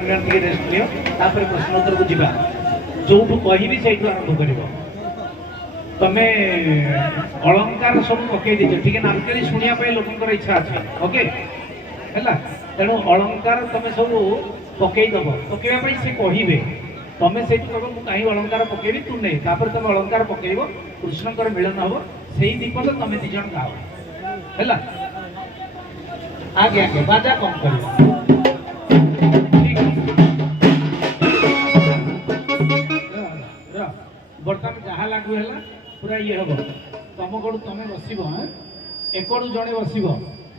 Rest neo तापर प्रश्नोत्तर को जीवा जोठू कहबी सेठू आरंभ करिवो तमे अलंकार सब पकई दीजिए ठीक है नामकेली शुणिया पे लोकंकर इच्छा अछि ओके हैला तेणु अलंकार तमे सब पकई दबो पकेवा पई से कहिबे तमे सेठू कहबो मु काई अलंकार पकेबी तू नै तापर तमे अलंकार पकेइबो कृष्णकर मिलन हबो सेही दीपक तमे दी जण गाओ हैला आगे आगे बाजा कम करियो बर्तमान जहाँ लागू है पूरा ये हम तुम कड़ू तुम बस एकड़ू जड़े बस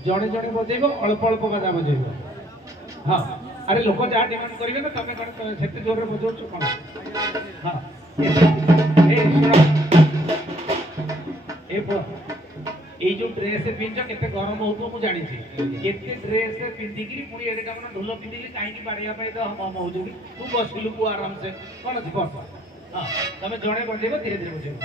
जड़े जड़े बजेब अल्प अल्प बाजा बजेब हाँ अरे लोक जहाँ डिमांड करेंगे ना तुम कौन से जोर बजाऊ कौन हाँ ये जो ड्रेस पिंच के गरम हो जानी ड्रेस पिंधिकी पुणी ये ढोल पिंधिली कहीं बाड़िया तो हम हो तू बसिलु को आराम से कौन अच्छी बस हाँ तुम जड़े बजेब धीरे धीरे बजेब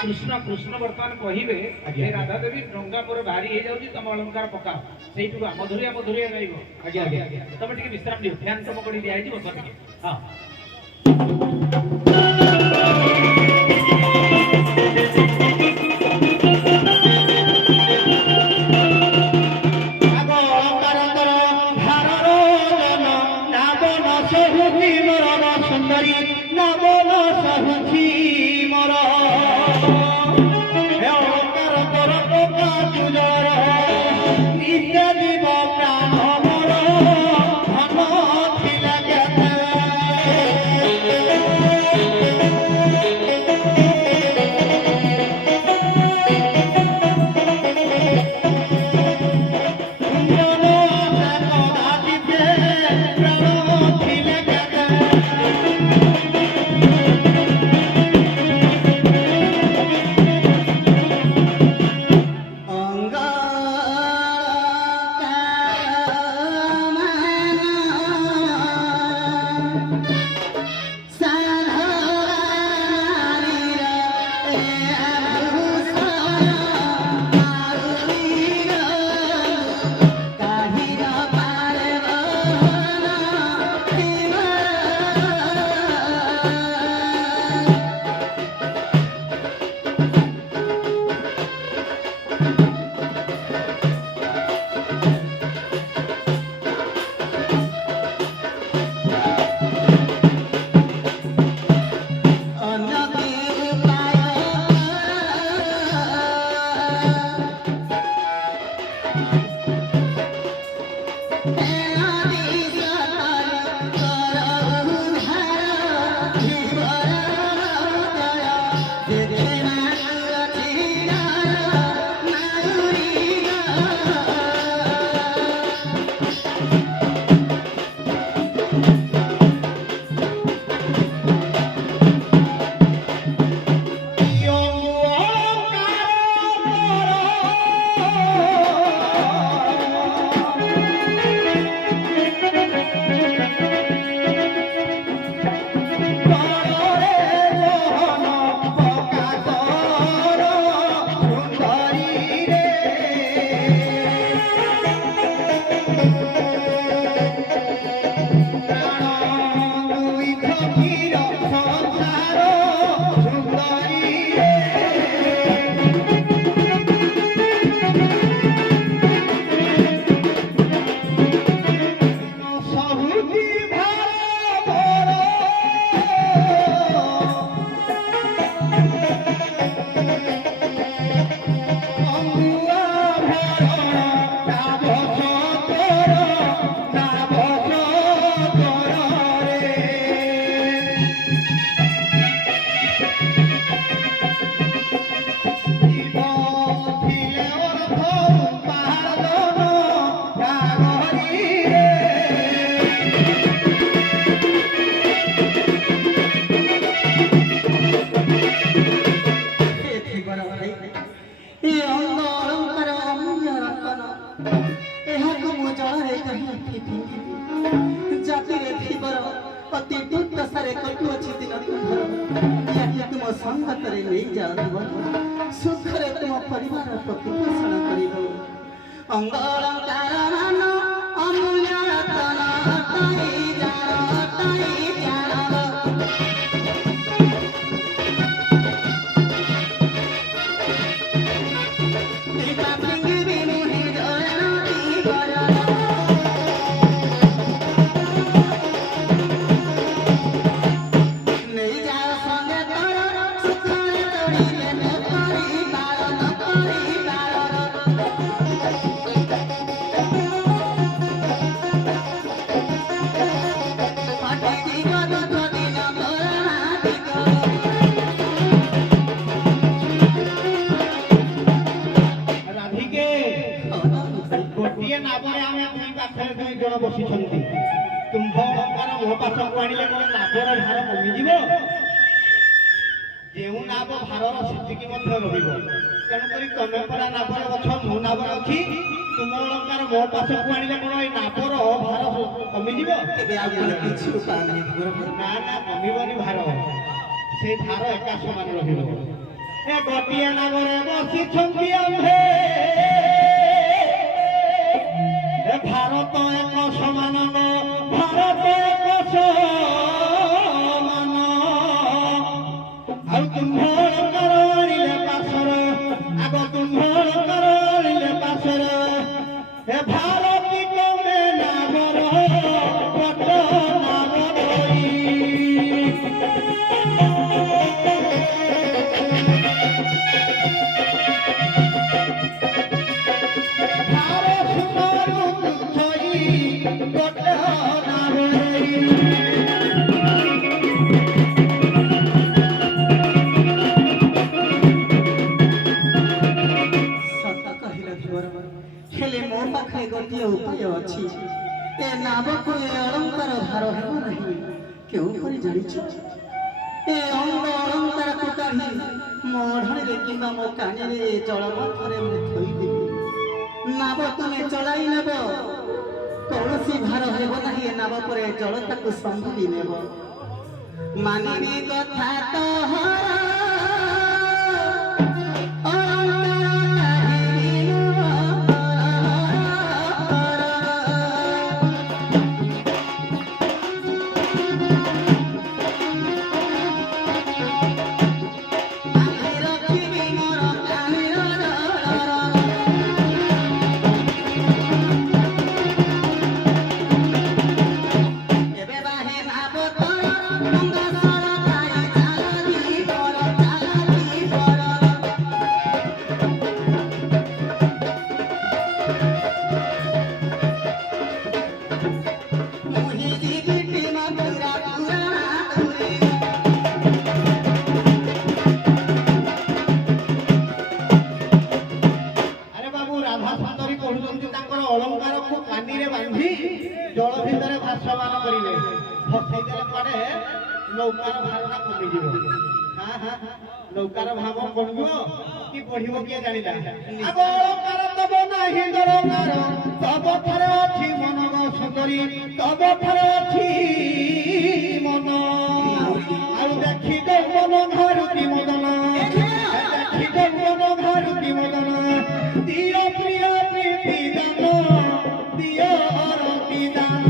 कृष्ण कृष्ण बर्तमान कहे राधा देवी डंगा पर बाहरी हो जाऊँगी तुम अलंकार पकाओ से मधुरिया मधुरिया गाइब तुम टे विश्राम दियो फैन तुम कड़ी दिखाई बस टे हाँ पति दुर्दशारे कटुअछि दिन तुम्हारा या तुम संगतरे नहीं जानिब सुखरे तुम परिवार प्रतिपोषण करिब अंगलंकार मान अमूल्य रतन ରାଧିକେ ଗୋଟିଏ ନାବରେ ଆମେ ଦୁଇ ପାଖରେ ଦୁଇ ଜଣ ବସିଛନ୍ତି। ତୁମ୍ଭ ଅଳଙ୍କାର ମୋ ପାଖକୁ ଆଣିଲେ କଣ ନାବର ଭାର କମିଯିବ? ଯେଉଁ ନାବ ଭାରର ସେତିକି ମଧ୍ୟ ରହିବ। ତେଣୁକରି ତମେ ପରା ନାବରେ ଅଛ, ମୁଁ ନାବରେ ଅଛି। ତୁମ ଅଳଙ୍କାର ମୋ ପାଖକୁ ଆଣିଲେ କଣ ଏଇ ନାବର ଭାର କମିଯିବ? ଏବେ ଆଉ କଣ କିଛି ଉପାୟ ନାହିଁ ଧିବର। ନା ନା, କମିବନି ଭାର, ସେଇ ଭାର ଏକା ସମାନ ରହିବ। ଏ ଗୋଟିଏ ନାବରେ ବସିଛନ୍ତି ଆମ୍ଭେ, ଏ ଭାରତ ଏକ ସମାନ, ଭାରତ ଏକ ସମାନ। ଆଉ ତୁମ୍ଭ ଅଳଙ୍କାର ଆଣିଲେ ପାଶର, ଆଗ ତୁମ୍ଭ ଅଳଙ୍କାର ଆଣିଲେ ପାଶର। ଏ ଭାରତୀ କମେ ନାମର ପଟ ନାମ ଧରି। ହେଲେ ମୋ ପାଖରେ ଗୋଟିଏ ଉପାୟ ଅଛି। ଏ ନାବକୁ ଏ ଅଳଙ୍କାର ଭାର ହେବ ନାହିଁ। କେଉଁପରି ଜାଣିଛ? ଏ ଅଙ୍ଗ ଅଳଙ୍କାରକୁ କାଢ଼ି ମୋ ଓଢ଼ଣୀରେ କିମ୍ବା ମୋ କାନିରେ ଜଳ ମଧ୍ୟରେ ମୁଁ ଥୋଇଦେବି। ନାବ ତୁମେ ଚଳାଇ ନେବ, କୌଣସି ଭାର ହେବ ନାହିଁ। ଏ ନାବ ପରେ ଜଳ ତାକୁ ସମ୍ଭାଳି ନେବ। ମାନିବି କଥା ତୋହର ଅଳଙ୍କାରକୁ କାନିରେ ବାନ୍ଧି ଜଳ ଭିତରେ ଭାସମାନ କରିବେ। ଭସେଇ ଦେଲେ ପରେ ନୌକାର ଭାରଟା କମିଯିବ। ନୌକାର ଭାବ କମିବ କି ବଢିବ କିଏ ଜାଣିଲା? ଆଗ ଅଳଙ୍କାର ତବ ନାହିଁ ଦରକାର, ତବ ଥରେ ଅଛି ମନ ସୁନ୍ଦରୀ, ତବ ଥରେ ଅଛି ମନ। ଆଉ ଦେଖି ମନ ଘାରୁତି ମଦନ, ଦେଖି ମନ ଘାରୁତି ମଦନ। ଦିଅ ପ୍ରିୟ ପ୍ରୀତି ଦାନ, ଦିଅ ରତି ଦାନ।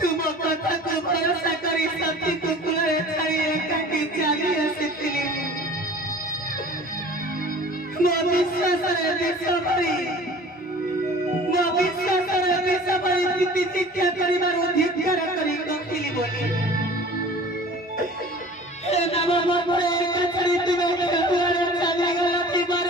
ତୁମ କଥାକୁ ଭରସା କରି ସତୀକୁ କୂଳରେ ଛାଡ଼ି ଏକାକି ଚାଲି ଆସିଥିଲି। ମୋ ବିଶ୍ୱାସରେ ବିଷ ଭରି ପ୍ରତିଜ୍ଞା କରିବାରୁ ଧିକ୍କାର କରି କହିଲି ବୋଲି ଏ ନାମ ମନରେ ଏକା ଛାଡ଼ି ତୁମେ କୁଆଡ଼େ ଚାଲିଗଲ ଥିବାର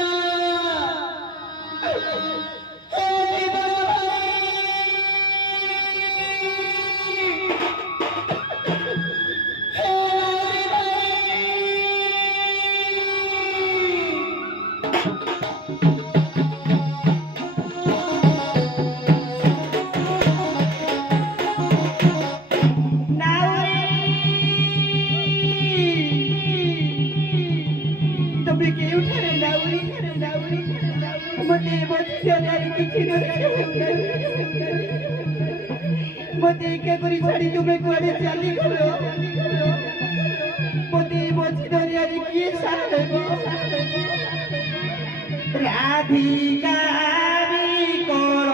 मते एका करी छाड़ी तुमे कुआडे चली गलो मते मछी दरिया रे किए साथबो राधिका री कोळ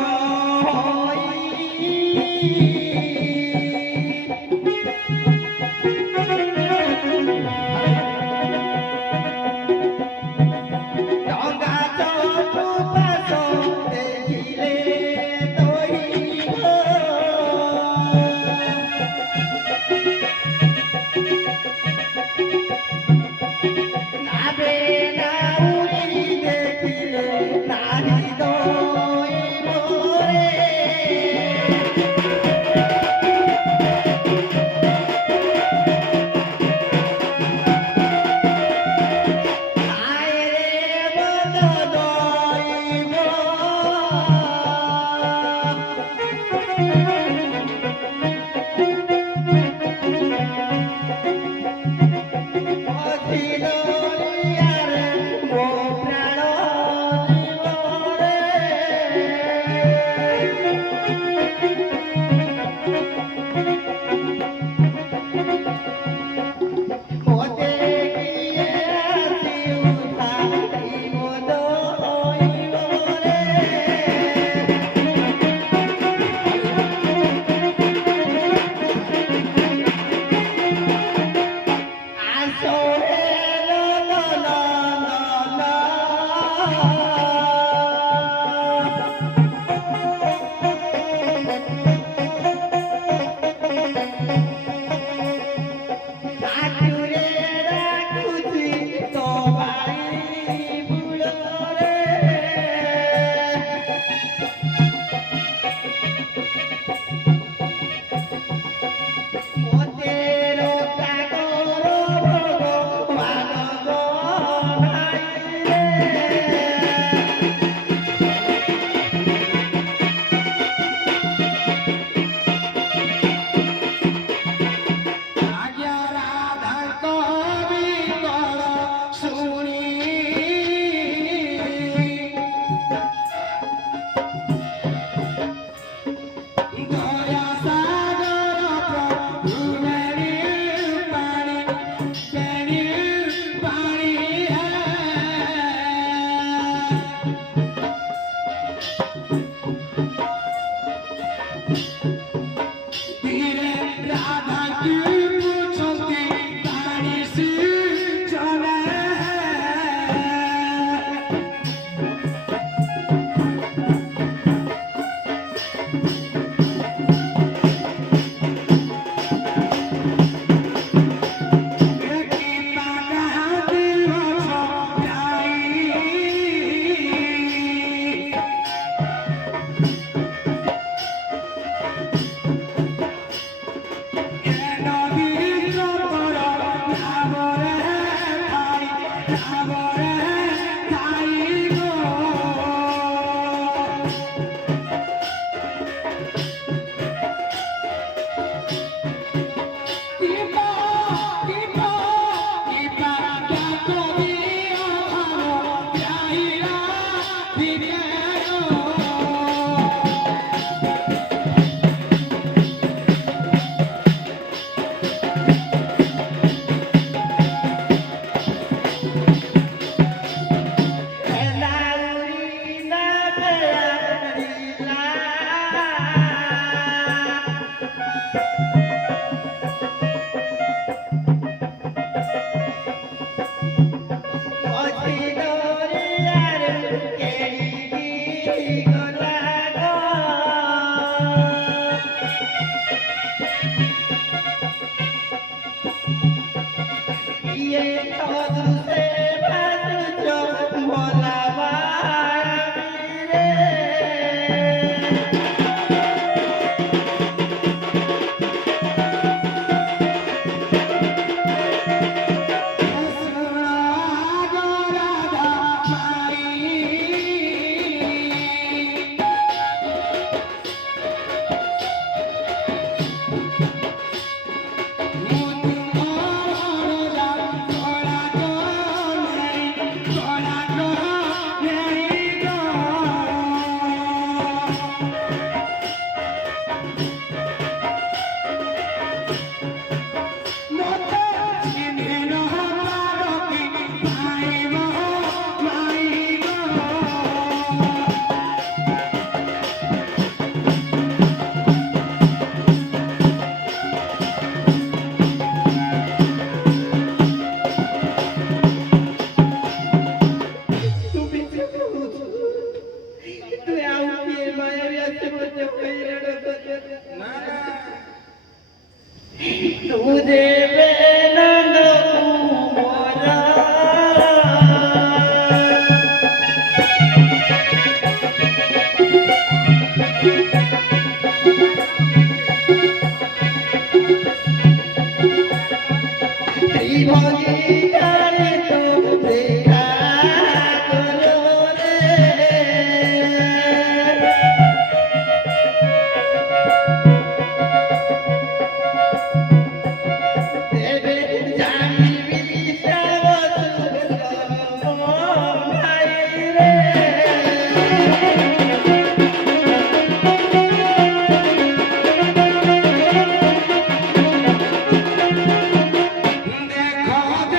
नारी दो মজি দরিয়ার কেড়ি গলা গো কিয়ে তদুসে ভাসুচো ভোলাবাড়ি রে তুই আউ কি মায়াবী আছে বলতে কইরে না তুঝে বেনন্দ কুমারা ত্রিভঙ্গি জানে তো দেখা করো রে দেবে জানিবি সব ভাই রে দেখো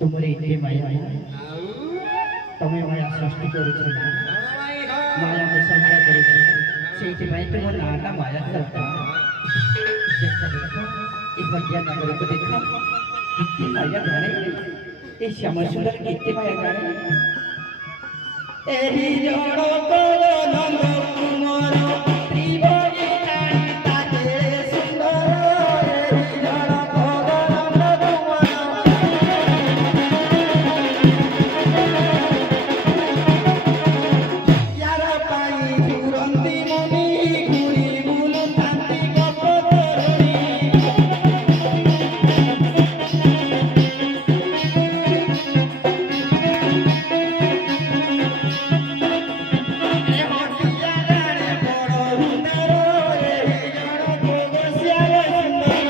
ତୁମର ଏତେ ମାୟା ତମେ ମାୟା ସୃଷ୍ଟି କରୁଛ ନା ମାୟାକୁ ସଂହାର କରୁଛ ସେଇଥିପାଇଁ ତୁମ ନାଁଟା ମାୟା ଦେଖ ଏ ହରିଆ ନଗରକୁ ଦେଖ କେତେ ମାୟା ଜାଣେ ଏ ଶ୍ୟାମ ସୁନ୍ଦର କେତେ ମାୟା ଜାଣେ ଏହି ଜଣଙ୍କର ନନ୍ଦ କୁମାର ତ୍ରିଭୁବନ ତାକେ ସୁନ୍ଦର ଏହି ଜଣଙ୍କର ନନ୍ଦ କୁମାର यार पाई घुरंती मुनि घुरी बुलुଥାନ୍ତି କପତରୁଣୀ ଏ ହଟିଆ ରାଣୀ ବଡ଼ ସୁନ୍ଦର ଏହି ଜଣକ ବସିଆରେ ସୁନ୍ଦର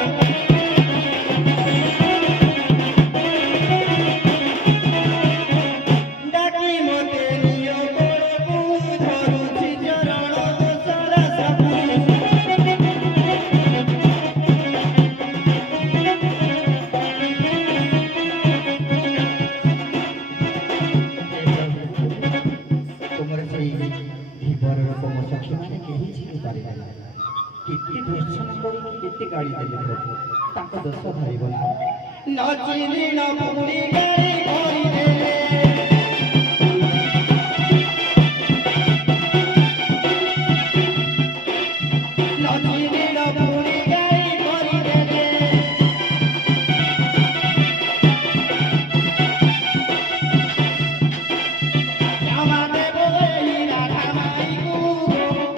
ଡାକି ମତେ ନିଅ ଗୋଳକୁ ଧରୁଛି ଚରଣ ଦୋସରା ସବୁ ତୁମର ସେଇ ଧୀବରର ତମ ସଖୀମାନେ କେହି ଚିହ୍ନି ପାରିବେ କେତେ ଦର୍ଶନ କରିକି କେତେ ଗାଳି ଦେଲେ ପ୍ରଭୁ ତାଙ୍କ ଦୋଷ ଧରିବ ନା ନ ଚିହ୍ନି ନ ପୁଣି ଗାଳି କରିଦେଲେ ନଚିନି ନପୁଣି ଗାଈ କରିଦେଲେ କ୍ଷମା ଦେବ ଏହି ରାଧା ମାଇକୁ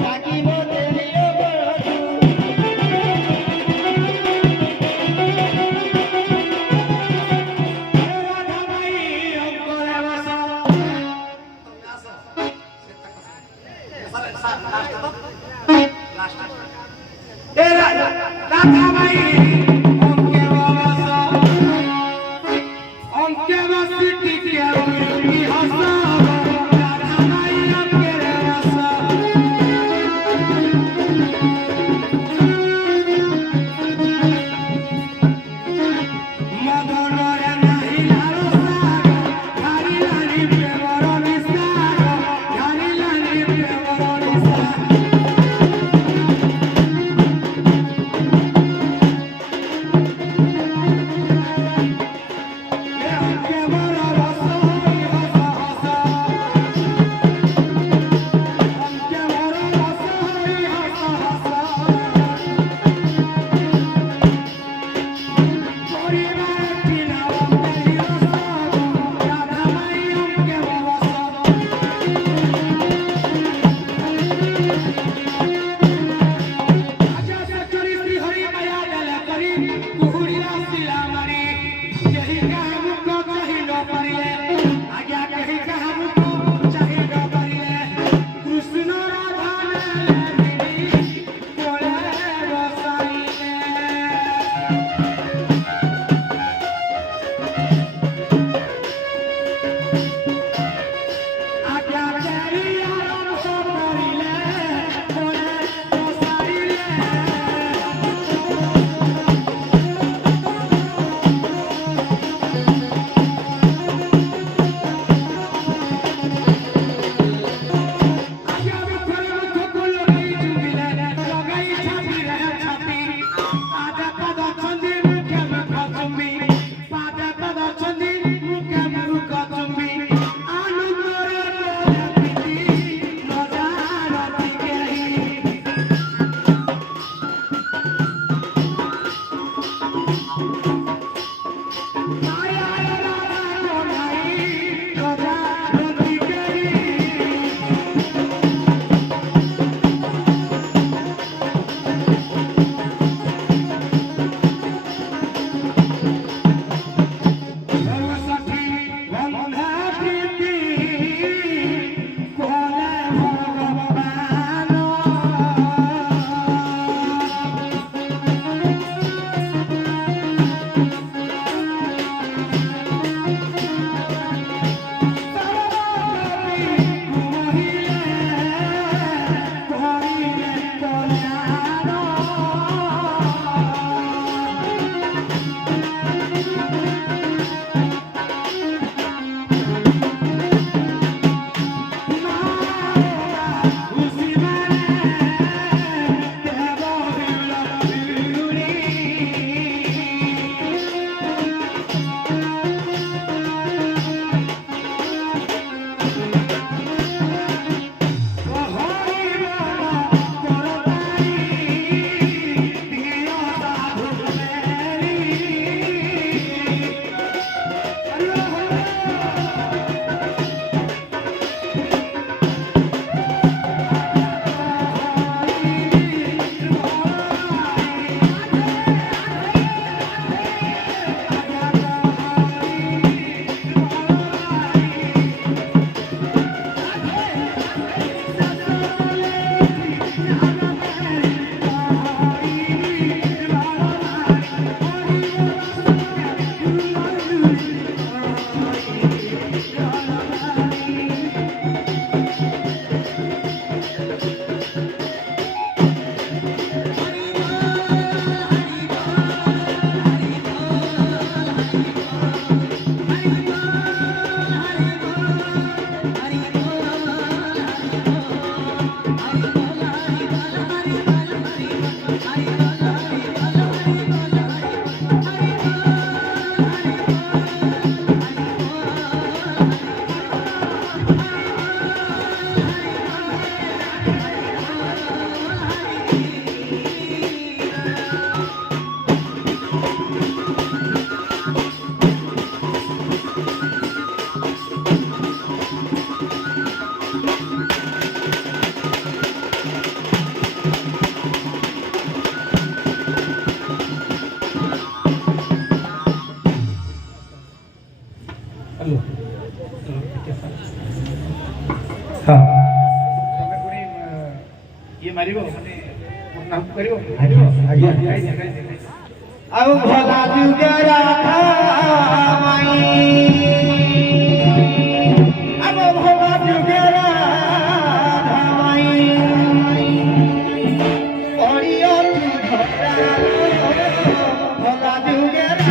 ଡାକିବ ଦେଲିଅ ବଳକୁ ରାଧା ମାଇ ଅଙ୍କରେ ବସ রাধা ভাই অঙ্কে বসি টিকে উড়ি হাস রাধা ভাই অঙ্কে বস মদনরে নাহি লালসা ধারিলানি প্রেমর নিশা ধারিলানি প্রেমর নিশা ହ୍ୟାଲୋ ହଁ ତମେ ପୁଣି ଇଏ ମାରିବ ମାନେ ନାମ କରିବ ଆଜ୍ଞା। ଆଉ ଭଲା ଯୁଗରା ମାଇ ଆମ ଭଲା ଯୁଗରା ମାଇ ପଡ଼ିଅ ଭଲା ଯୁଗରା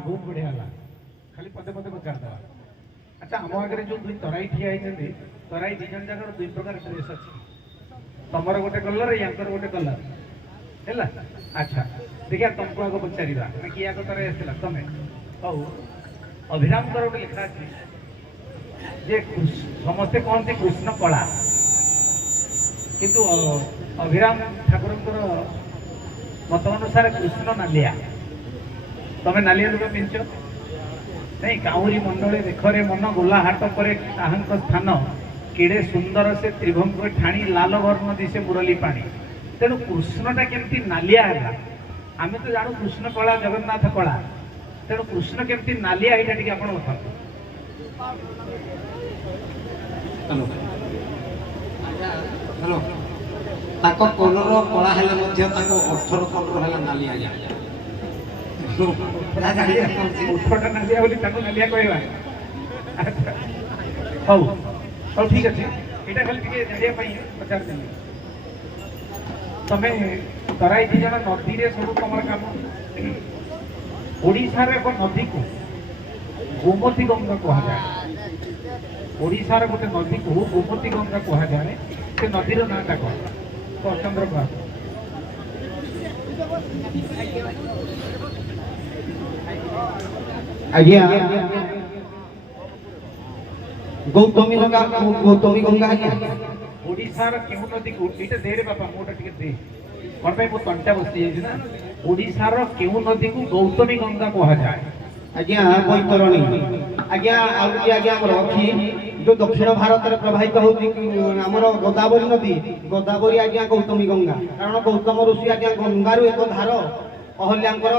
ବହୁତ ବଢିଆ ହେଲା ଖାଲି ପଦେ ପଦେ ପଚାରିଦେବା ଆଚ୍ଛା ଆମ ଆଗରେ ଯୋଉ ଦୁଇ ତରାଇ ଠିଆ ହେଇଛନ୍ତି ତରାଇ ଦି ଜଣ ଯାକର ଦୁଇ ପ୍ରକାର ଡ୍ରେସ୍ ଅଛି ତମର ଗୋଟେ କଲର ୟାଙ୍କର ଗୋଟେ କଲର ହେଲା ଆଚ୍ଛା ଦେଖିଆ ତମକୁ ଆଗ ପଚାରିବା ମାନେ କିଏ ଆଗ ତରାଇ ଆସିଥିଲା ତମେ ହଉ ଅଭିରାମଙ୍କର ଗୋଟେ ଲେଖା ଅଛି ଯେ ସମସ୍ତେ କହନ୍ତି କୃଷ୍ଣ କଳା କିନ୍ତୁ ଅଭିରାମ ଠାକୁରଙ୍କର ମତ ଅନୁସାରେ କୃଷ୍ଣ ନାଲିଆ ତମେ ନାଲିଆ ଲୁଗା ପିନ୍ଧିଛ ନାଇଁ କାଉରୀ ମଣ୍ଡଳେ ରେଖରେ ମନ ଗୋଲା ହାଟ ପରେ ତାହାଙ୍କ ସ୍ଥାନ କେଡ଼େ ସୁନ୍ଦର ସେ ତ୍ରିଭଙ୍ଗ ଠାଣି ଲାଲ ବର୍ଣ୍ଣ ଦିଶେ ମୁରଲି ପାଣି ତେଣୁ କୃଷ୍ଣଟା କେମିତି ନାଲିଆ ହେଲା ଆମେ ତ ଜାଣୁ କୃଷ୍ଣ କଳା ଜଗନ୍ନାଥ କଳା ତେଣୁ କୃଷ୍ଣ କେମିତି ନାଲିଆ ଏଇଟା ଟିକେ ଆପଣ ବତାନ୍ତୁ ହ୍ୟାଲୋ ତାଙ୍କ କଲର କଳା ହେଲେ ମଧ୍ୟ ତାଙ୍କ ଅର୍ଥର କଲର ହେଲା ନାଲିଆ ଉଠଟା ନାଲିଆ ବୋଲି ତାକୁ ନାଲିଆ କହିବା ହଉ ହଉ ଠିକ ଅଛି ଏଇଟା ଖାଲି ଟିକେ ଜାଣିବା ପାଇଁ ପଚାରିଦେଲି ତମେ ତରାଇ ଦି ଜଣ ନଦୀରେ ସବୁ ତମର କାମ ओडिशार एक नदी को गोमती गंगा कहा जाए। ओडिशार गोटे नदी को गोमती गंगा कहा जाए। से नदीर नाटा कौन? चंद्र प्रकाश आज्ञा गौतमी गंगा आज्ञा ओडिशार केउ नदी को इटा दे रे बापा मोटा टिके दे कोन पे मो तंटा बसती जाई ना। ओडिशार केउ नदी को गौतमी गंगा कहा जाए। आज्ञा बैतरणी आज्ञा आज्ञा हमर अछि जो दक्षिण भारत रे प्रवाहित होती हमर गोदावरी नदी गोदावरी आज्ञा गौतमी गंगा कारण गौतम ऋषि आज्ञा गंगारू एक धार अहल्यांकर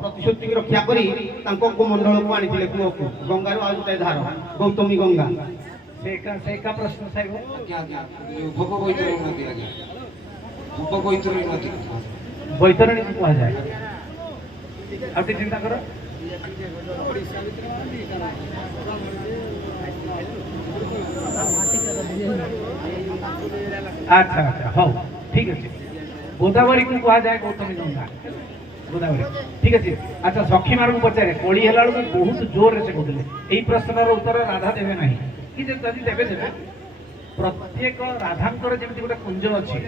प्रतिश्रुति रक्षा करी तांको मंडल को आनिथिले कुओ को गंगारू आ गोटे धार गौतमी गंगा से का प्रश्न साहेब आज्ञा भोग बैतरणी नदी आज्ञा भोग बैतरणी नदी बैतरणी को कहा जाए। अब चिंता करो अच्छा अच्छा हाँ ठीक अच्छे गोदावरी को कहा जाए गौतमी गंगा गोदावरी ठीक अच्छे। अच्छा सखी मार को पचारे कली है बहुत जोर से कहते यही प्रश्नर उत्तर राधा देवे ना कि जदि देवे देवे प्रत्येक राधांकर जमी गोटे कुंज अच्छी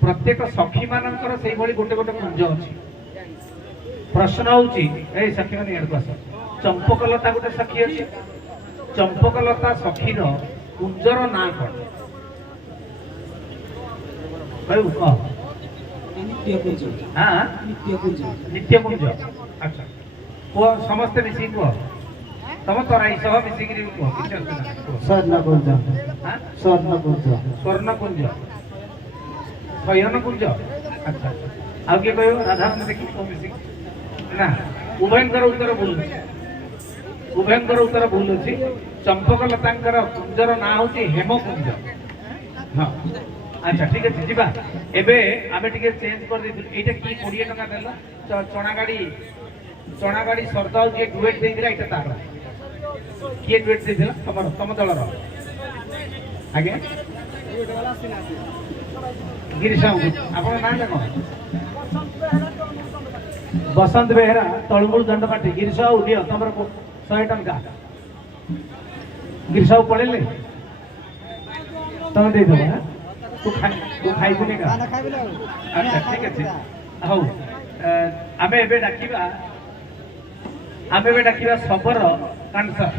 प्रत्येक सखी मानकर से गोटे गोटे कुंज अच्छी। प्रश्न होची ए सखी माने यार आस चंपकलता गोटे सखी अच्छी चंपकलता सखीर कुंजर ना कौन कहू कह हाँ नित्य कुंज। अच्छा कह समस्ते मिसिक कह तुम तराई सह मिसिक कह स्वर्ण कुंज स्वर्ण कुंज स्वर्ण कुंज शयन कुंज। अच्छा आउ किए कह राधा देखी कह मिसिक ना उभयंकर उत्तर भूल उभयंकर उत्तर भूल अच्छी चंपकलता कुंजर ना हूँ हेमकुंज। हाँ अच्छा ठीक है जीवा एबे आमे टिके चेंज कर दे एटा की 20 टका देला चना गाड़ी सरदार जे डुएट दे दिला एटा तार के डुएट दे दिला तम दलर आगे गिरिशा आपण ना जाको बसंत बेहरा तळमूल दंडपाटी गिरिशा लियो तमर 100 टका गिरिशा पड़ेले तुम दे दो तू खाइबु नहीं का अच्छा ठीक है हौ आमे एबे डाकिबा सबर कांसर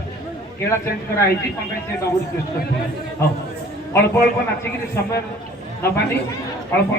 केला चेंज करा आइछि कोन से बाबू रिक्वेस्ट करथि हौ अल्प अल्प नाचि कि समय नबानी अल्प